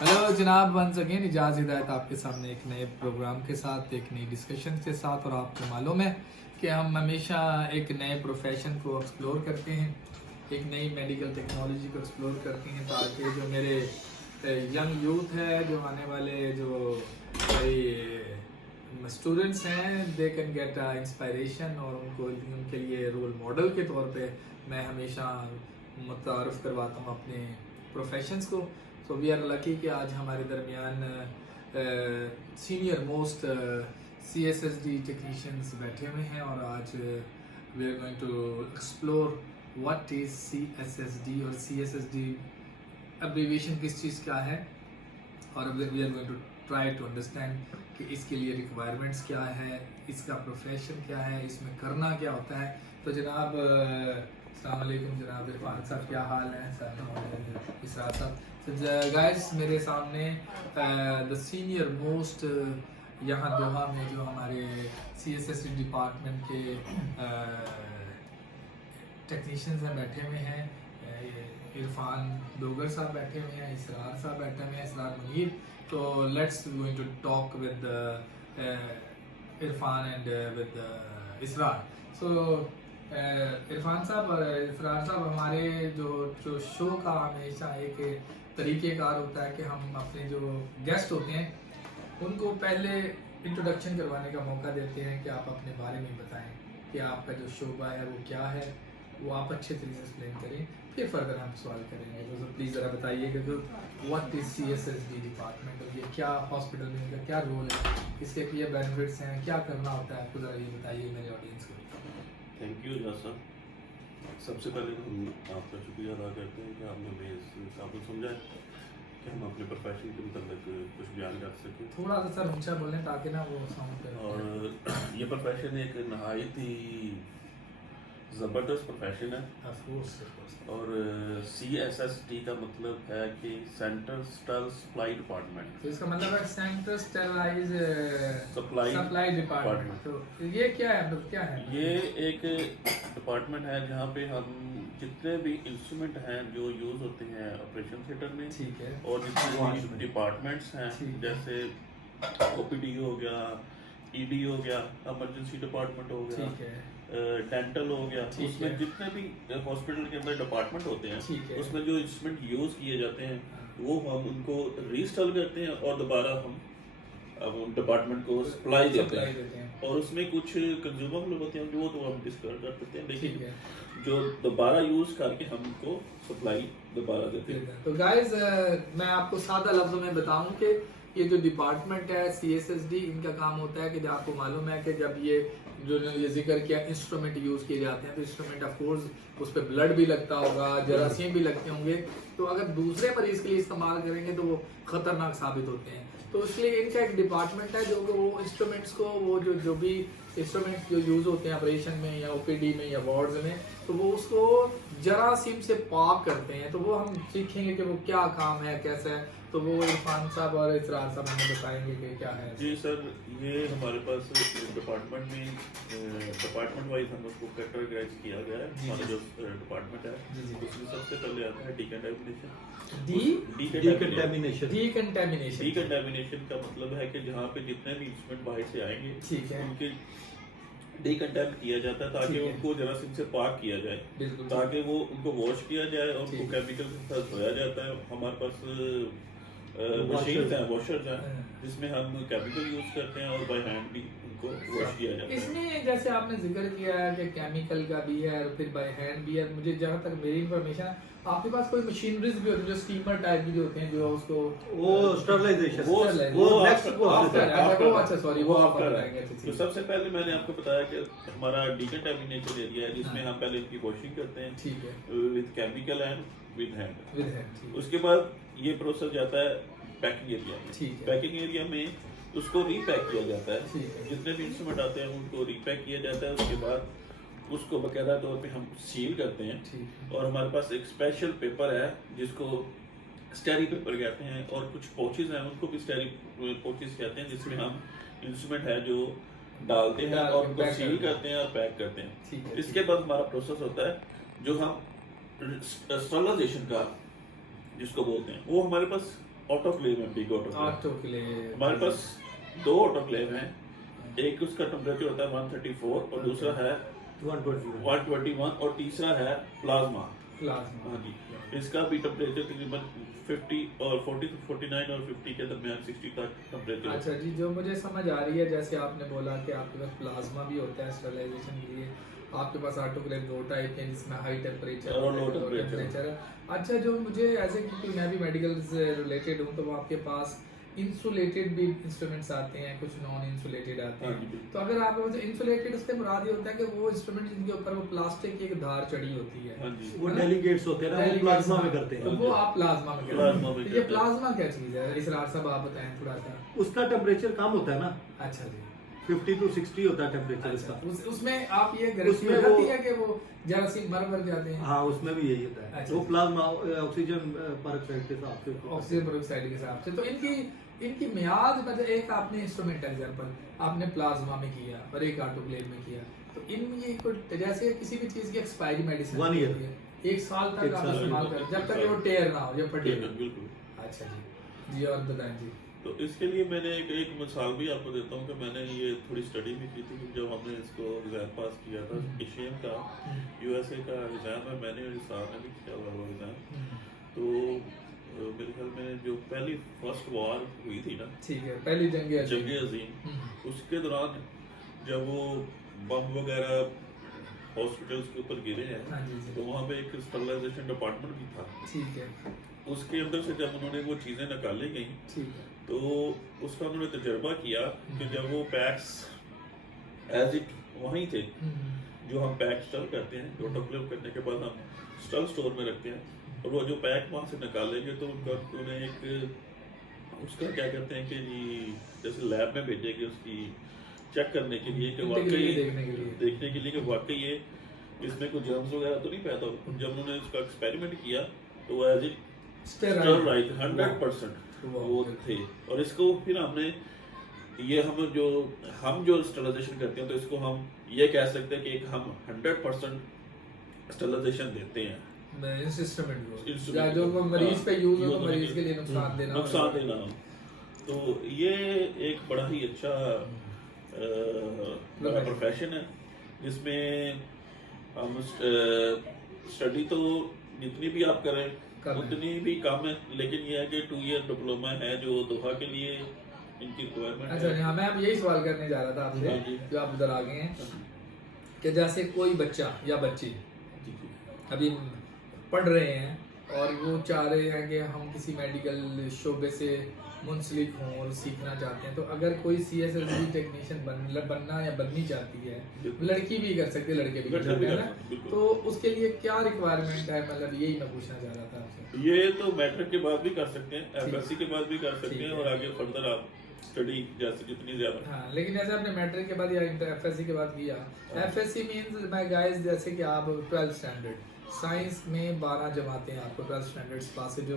Hello जनाब, once again Ejaz हिदायत आपके सामने एक नए प्रोग्राम के साथ, एक नई डिस्कशन के साथ। और आपको मालूम है कि हम हमेशा एक नए प्रोफेशन को एक्सप्लोर करते हैं, एक नई मेडिकल टेक्नोलॉजी को एक्सप्लोर करते हैं, ताकि जो मेरे यंग यूथ है, जो आने वाले जो स्टूडेंट्स हैं, दे कैन गेट इंस्पायरेशन और उनको उनके लिए रोल मॉडल के तौर पे मैं हमेशा मुतारफ़ करवाता हूँ अपने प्रोफेशंस को। तो वी आर लकी कि आज हमारे दरमियान सीनियर मोस्ट CSSD टेक्नीशियंस बैठे हुए हैं और आज we are going to explore what is CSSD और CSSD अब्रीविएशन किस चीज़ का है, और we are going to try to understand कि इसके लिए रिक्वायरमेंट्स क्या है, इसका प्रोफेशन क्या है, इसमें करना क्या होता है। तो जनाब अस्सलाम वालेकुम जनाब इरफान साहब, क्या हाल है? इसरार साहब। तो गाइस, मेरे सामने द सीनियर मोस्ट यहाँ दोहा में जो हमारे CSSD डिपार्टमेंट के टेक्नीशियंस हैं बैठे हुए हैं। इरफान डोगर साहब बैठे हुए हैं, इसरार साहब बैठे हुए हैं, इसरार मुनीर। तो let's going to talk with Irfan and with Israr. So Irfan साहब और इसरार साहब, हमारे जो शो का हमेशा एक तरीक़ेकार होता है कि हम अपने जो गेस्ट होते हैं उनको पहले इंट्रोडक्शन करवाने का मौका देते हैं कि आप अपने बारे में बताएं कि आपका जो शोबा है वो क्या है, वो आप अच्छे तरीके से एक्सप्लेन करें, फिर फर्दर हम सवाल करेंगे। तो प्लीज़ ज़रा बताइएगा कि व्हाट इज़ CSSD डिपार्टमेंट और ये क्या हॉस्पिटल में इनका क्या रोल है, इसके क्या बेनिफिट्स हैं, क्या करना होता है, आपको ज़रा ये बताइए मेरे ऑडियंस को। Thank you sir. सबसे पहले तो हम आपका शुक्रिया अदा करते हैं कि आपने हमें इस हिसाब से समझा कि हम अपने प्रोफेशन के मतलब कुछ बयान कर सकें। थोड़ा सा सर ऊंचा बोलें ताकि ना वो साउंड करे। और ये प्रोफेशन एक नहायत ही ज़बरदस्त प्रोफेशन है। और CSSD का मतलब है कि सेंट्रल स्टल सप्लाई डिपार्टमेंट। तो इसका मतलब है सेंट्रल स्टेरलाइज सप्लाई डिपार्टमेंट। तो ये क्या है, मतलब क्या है? ये एक डिपार्टमेंट है जहाँ पे हम जितने भी इंस्ट्रूमेंट हैं जो यूज़ होते हैं ऑपरेशन थिएटर में, ठीक है, और जितने भी डिपार्टमेंट्स हैं जैसे OPD हो गया, ED हो गया, इमरजेंसी डिपार्टमेंट हो गया, ठीक है, डेंटल हो गया, उसमें जितने भी हॉस्पिटल के अंदर डिपार्टमेंट होते हैं उसमें जो इंस्ट्रूमेंट यूज़ किए जाते हैं वो हम उनको रीइंस्टॉल करते हैं और दोबारा हम उन डिपार्टमेंट को सप्लाई देते हैं। और उसमें कुछ कंज्यूमेबल होते हैं जो तो हम डिस्कार्ड कर देते हैं, लेकिन जो दोबारा यूज़ करके हम उनको सप्लाई दोबारा देते हैं। तो गाइस, मैं आपको सादा लफ्ज़ों में बताऊं कि ये जो डिपार्टमेंट है CSSD, इनका काम होता है कि आपको मालूम है कि जब ये जिक्र किया इंस्ट्रूमेंट यूज़ किए जाते हैं तो इंस्ट्रूमेंट ऑफ कोर्स उस पर ब्लड भी लगता होगा, जरासीम भी लगते होंगे, तो अगर दूसरे मरीज़ के लिए इस्तेमाल करेंगे तो वो ख़तरनाक साबित होते हैं। तो इसलिए इनका एक डिपार्टमेंट है जो वो इंस्ट्रूमेंट्स को, वो जो भी इंस्ट्रूमेंट्स जो यूज़ होते हैं ऑपरेशन में या OPD में या वार्ड्स में, तो वो उसको जरासीम से पाक करते हैं। तो वो हम सीखेंगे कि वो क्या काम है, कैसा है। तो वो इरफान साहब और इसरार साहब हमें बताएंगे कि क्या है। जी सर, ये हमारे पास डिपार्टमेंट में डिपार्टमेंट वाइज हम उसको कैटेगराइज किया गया है। हमारा जो डिपार्टमेंट है उसमें सबसे पहले आता है डिकंटामिनेशन का मतलब है कि जहाँ पे जितने भी इंस्ट्रूमेंट बाहर से आएंगे, ठीक है, उनके डिकंटामिनेट किया जाता है ताकि उनको जरासीम से पाक किया जाए, ताकि वो उनको वॉश किया जाए और उनको केमिकल के साथ धोया जाता है। हमारे पास मशीन है, वॉशर्स हैं, जिसमें हम केमिकल यूज करते हैं और बाय हैंड भी उनको वॉश किया जाता है। इसमें जैसे आपने जिक्र किया है कि केमिकल का भी है और फिर बाय हैंड भी है, मुझे जहाँ तक मेरी इन्फॉर्मेशन, आपके पास कोई मशीनरीज भी होती है जो स्टीमर टाइप की जो होते हैं, जो उसको वो स्टरलाइजेशन वो आप कर रहे हैं। तो सबसे पहले मैंने आपको बताया कि हमारा डिकंटामिनेशन एरिया है जिसमें हम पहले इनकी वॉशिंग करते हैं, ठीक है, with chemical and with hand. उसके बाद ये प्रोसेस जाता है पैकिंग एरिया में। पैकिंग एरिया में उसको रीपैक किया जाता है, जितने भी इंस्ट्रूमेंट आते हैं उनको रीपैक किया जाता है। उसके बाद उसको बाकायदा तौर पे हम सील करते हैं, और हमारे पास एक स्पेशल पेपर है जिसको स्टेरी पेपर कहते हैं, और कुछ पोचेज हैं उनको भी स्टेरी पोचेज कहते हैं, जिसमें हम इंस्ट्रूमेंट है जो डालते हैं और उनको सील करते हैं और पैक करते हैं। इसके बाद हमारा प्रोसेस होता है जो हम स्टरलाइजेशन का जिसको बोलते हैं, वो हमारे पास ऑटोक्लेव है, बिग ऑटोक्लेव। हमारे पास 2 ऑटोक्लेव हैं, एक उसका टेम्परेचर होता है 134 और दूसरा है 121 और तीसरा है प्लाज्मा। हाँ जी, इसका भी टेम्परेचर तकरीबन 50 और 40 to 49 और 50 के दरमियान 60 तक टेम्परेचर। अच्छा जी, जो मुझे समझ आ रही है, जैसे आपने बोला कि आपके पास प्लाज्मा भी होता है स्टरलाइजेशन के लिए, आपके पास ऑटोक्लेव 2 टाइप के जिसमें हाई टेम्परेचर और लो टेम्परेचर है। अच्छा, जो मुझे ऐसे, क्योंकि मैं भी मेडिकल से रिलेटेड हूँ, तो वो आपके पास इंसुलेटेड भी इंस्ट्रूमेंट्स आते हैं, कुछ नॉन इंसुलेटेड आते हैं। तो अगर आपके पास इंसुलेटेड, उससे मुराद ये होता है कि वो इंस्ट्रूमेंट जिनके ऊपर वो प्लास्टिक की एक धार चढ़ी होती है, वो डेलीगेट्स होते हैं ना, वो प्लाज्मा में करते हैं। तो वो आप प्लाज्मा में करते हैं। ये प्लाज्मा क्या चीज है, इसरार साहब आप बताएं थोड़ा सा। उसका टेम्परेचर कम होता है ना। अच्छा जी, 50 to 60 होता है टेम्परेचर अच्छा, इसका। उसमें आप ये गारंटी होती है कि वो जरासीम मर जाते हैं। हाँ, उसमें भी यही होता है। अच्छा, वो प्लाज्मा ऑक्सीजन पेरोक्साइड के साथ से, ऑक्सीजन पेरोक्साइड के हिसाब से। तो इनकी मियाद, मतलब एक आपने इंस्ट्रूमेंट एग्जांपल आपने प्लाज्मा में किया और एक ऑटोक्लेव में किया, तो इनमें ये कोई, जैसे किसी भी चीज की एक्सपायरी मेडिसिन 1 year, 1 साल तक आप इस्तेमाल कर, जब तक वो टेयर ना हो, जब फटे। बिल्कुल। अच्छा जी, और बताएं जी। तो इसके लिए मैंने एक मिसाल भी आपको देता हूँ कि मैंने ये थोड़ी स्टडी भी की थी जब हमने इसको एग्जाम पास किया था। एशियन का USA का एग्जाम है, मैंने और साहब ने भी किया हुआ वो एग्जाम। तो मेरे ख्याल में जो पहली फर्स्ट वॉर हुई थी ना, ठीक है, पहली जंग अजीम, उसके दौरान जब वो बम वगैरह हॉस्पिटल्स के ऊपर गिरे हैं, तो वहाँ पे एक स्टरलाइजेशन डिपार्टमेंट भी था। ठीक है, उसके अंदर से जब उन्होंने वो चीजें निकाली गई, ठीक है, तो उसका उन्होंने तजर्बा किया कि जब वो पैक्स एज इट वहीं थे, जो हम पैक स्टल करते हैं, ऑटोक्लेव करने के बाद हम स्टल स्टोर में रखते हैं, और वो जो पैक वहाँ से निकालेंगे तो उन्हें एक उसका क्या कहते हैं कि जी जैसे लैब में भेजेंगे उसकी चेक करने के लिए कि वाकई देखने के लिए कि वाकई ये इसमें कोई जर्म्स वगैरह तो नहीं पैदा हो। जब उन्होंने उसका एक्सपेरिमेंट किया तो वो एज इट स्टेराइल 100% वो थे। और इसको फिर हमने ये हम जो स्टरलाइजेशन करते हैं, तो इसको हम ये कह सकते हैं कि एक हम 100% स्टरलाइजेशन देते हैं इंस्ट्रूमेंट जो मरीज पे यूज हो, तो मरीज के लिए नुकसान देना। तो ये एक बड़ा ही अच्छा प्रोफेशन है जिसमें हम स्टडी तो जितनी भी आप करें उतनी भी कम है, लेकिन ये है कि 2 ईयर डिप्लोमा है जो दोहा के लिए इनकी रिक्वायरमेंट। अच्छा, हाँ, मैं अब यही सवाल करने जा रहा था आपसे, जो आप उधर आ गए हैं, कि जैसे कोई बच्चा या बच्ची अभी पढ़ रहे हैं और वो चाह रहे हैं कि हम किसी मेडिकल शोबे से मुंसलिक हों और सीखना चाहते हैं, तो अगर कोई CSSD टेक्नीशियन बनना या बननी चाहती है, लड़की भी कर सकती है, लड़के भी कर सकते हैं ना, तो उसके लिए क्या रिक्वायरमेंट है, मतलब यही मैं पूछना चाह रहा था आपसे। ये तो मैट्रिक के बाद भी कर सकते हैं, FSC के बाद भी कर सकते हैं, और आगे फर्दर आप स्टडी जैसे जितनी ज्यादा। हाँ, लेकिन जैसे आपने मैट्रिक के बाद या FSC के बाद किया, FSC मींस माय गाइस, जैसे कि आप 12th स्टैंडर्ड साइंस में 12 जमातें आपको 12 स्टैंडर्ड्स पास है, जो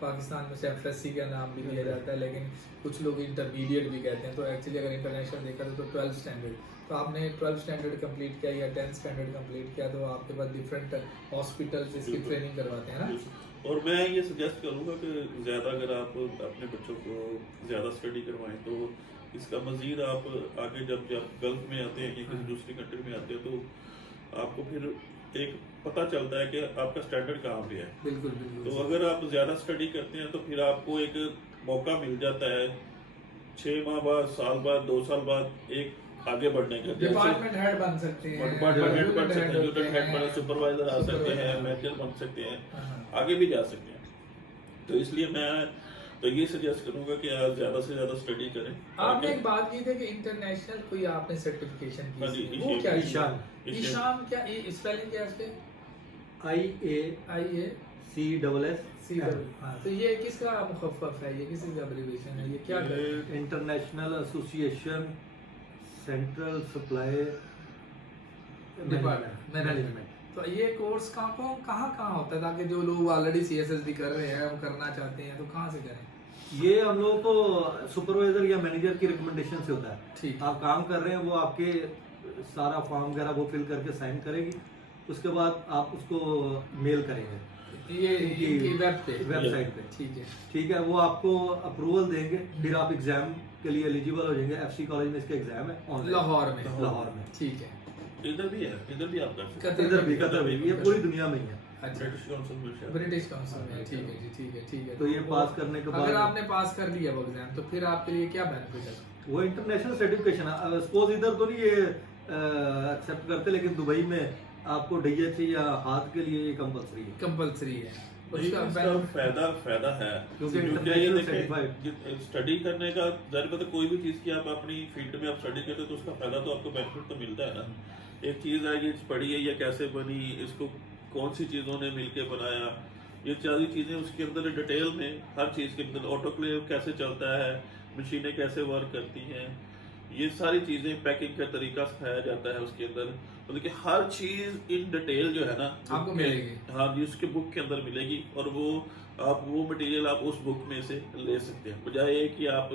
पाकिस्तान में से FSC का नाम भी दिया जाता है, लेकिन कुछ लोग इंटरमीडिएट भी कहते हैं। तो एक्चुअली अगर इंटरनेशनल देखा तो 12th स्टैंडर्ड, तो आपने 12th स्टैंडर्ड कंप्लीट किया या 10th स्टैंडर्ड कंप्लीट किया, तो आपके पास डिफरेंट हॉस्पिटल्स इसकी ट्रेनिंग करवाते हैं ना। और मैं ये सजेस्ट करूँगा कि ज़्यादा अगर आप अपने बच्चों को ज़्यादा स्टडी करवाएं, तो इसका मज़ीद आप आगे जब गल्फ में आते हैं या किसी दूसरी कंट्री में आते हैं, तो आपको फिर एक पता चलता है कि आपका स्टैंडर्ड कहाँ पे है। बिल्कुल। तो अगर आप ज़्यादा स्टडी करते हैं तो फिर आपको एक मौका मिल जाता है 6 माह बाद, साल बाद, 2 साल बाद एक आगे बढ़ने का। डिपार्टमेंट हेड बन सकते हैं, यूनिट हेड बन, सुपरवाइजर आ सकते हैं, मैनेजर बन सकते हैं, आगे भी जा सकते हैं। तो इसलिए मैं तो ये सजेस्ट करूंगा कि आप ज्यादा से ज्यादा स्टडी करें। आपने एक बात की थी कि इंटरनेशनल कोई आपने सर्टिफिकेशन की, वो क्या? ईशान क्या स्पेलिंग क्या है इसके? IACSS। तो ये किसका मुखफ़फ़ है, ये किसका एब्रिविएशन है, ये क्या है? International association central supply management. तो ये कोर्स कहाँ होता है, ताकि जो लोग ऑलरेडी CSSD कर रहे हैं, वो करना चाहते हैं, तो कहाँ से करें? ये हम लोग को सुपरवाइजर या मैनेजर की रिकमेंडेशन से होता है। ठीक, आप काम कर रहे हैं, वो आपके सारा फॉर्म वगैरह वो फिल करके साइन करेगी, उसके बाद आप उसको मेल करेंगे। ये इनकी वेबसाइट पे। ठीक है, वो आपको अप्रूवल देंगे, फिर आप एग्जाम के लिए एलिजिबल हो जाएंगे। FC कॉलेज में इसका एग्जाम है ऑनलाइन, लाहौर में। ठीक है, इधर भी है, इधर भी आप कर सकते हैं, इधर भी, कतर भी, ये पूरी दुनिया में ही है। अच्छा, ब्रिटिश काउंसिल में शायद। ब्रिटिश काउंसिल में। ठीक है जी, ठीक है। तो ये पास करने के बाद अगर आपने पास कर लिया वो एग्जाम, तो फिर आपके लिए क्या बेनिफिट है? वो इंटरनेशनल सर्टिफिकेशन है। सपोज इधर तो नहीं ये एक्सेप्ट करते, लेकिन दुबई में आपको DH या हाथ के लिए ये कंपलसरी है। उसका फायदा है, क्योंकि ये देखिए स्टडी करने का जाहिर बात है, कोई भी चीज की आप अपनी फील्ड में आप स्टडी करते हो तो उसका फायदा तो आपको बेनिफिट तो मिलता है ना। एक चीज है ये पढ़ी है, ये कैसे बनी, इसको कौन सी चीजों ने मिलके बनाया, ये सारी चीजें उसके अंदर डिटेल में हर चीज के अंदर, ऑटोक्लेव कैसे चलता है, मशीनें कैसे वर्क करती हैं, ये सारी चीजें, पैकिंग का तरीका सिखाया जाता है उसके अंदर। तो देखिए हर चीज इन डिटेल जो है ना आपको मिलेगी। हाँ जी, उसके बुक के अंदर मिलेगी, और वो आप वो मटेरियल आप उस बुक में से ले सकते हैं, बजाय ये कि आप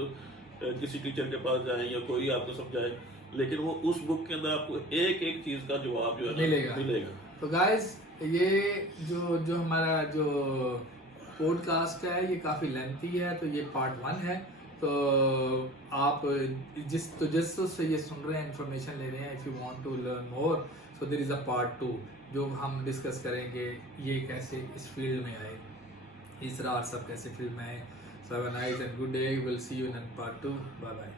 किसी टीचर के पास जाएं या कोई आपको समझाए, लेकिन वो उस बुक के अंदर आपको एक एक चीज का जवाब जो है मिलेगा। तो गाइस, ये जो हमारा जो पॉडकास्ट है ये काफ़ी लेंथी है, तो ये पार्ट 1 है। तो आप जिस ये सुन रहे हैं, इन्फॉर्मेशन ले रहे हैं, if you want to learn more, so there is a part 2 जो हम डिस्कस करेंगे, ये कैसे इस फील्ड में आए, इसरार सब कैसे फील्ड में आए। So have a nice and good day, will see you in part 2। Bye bye.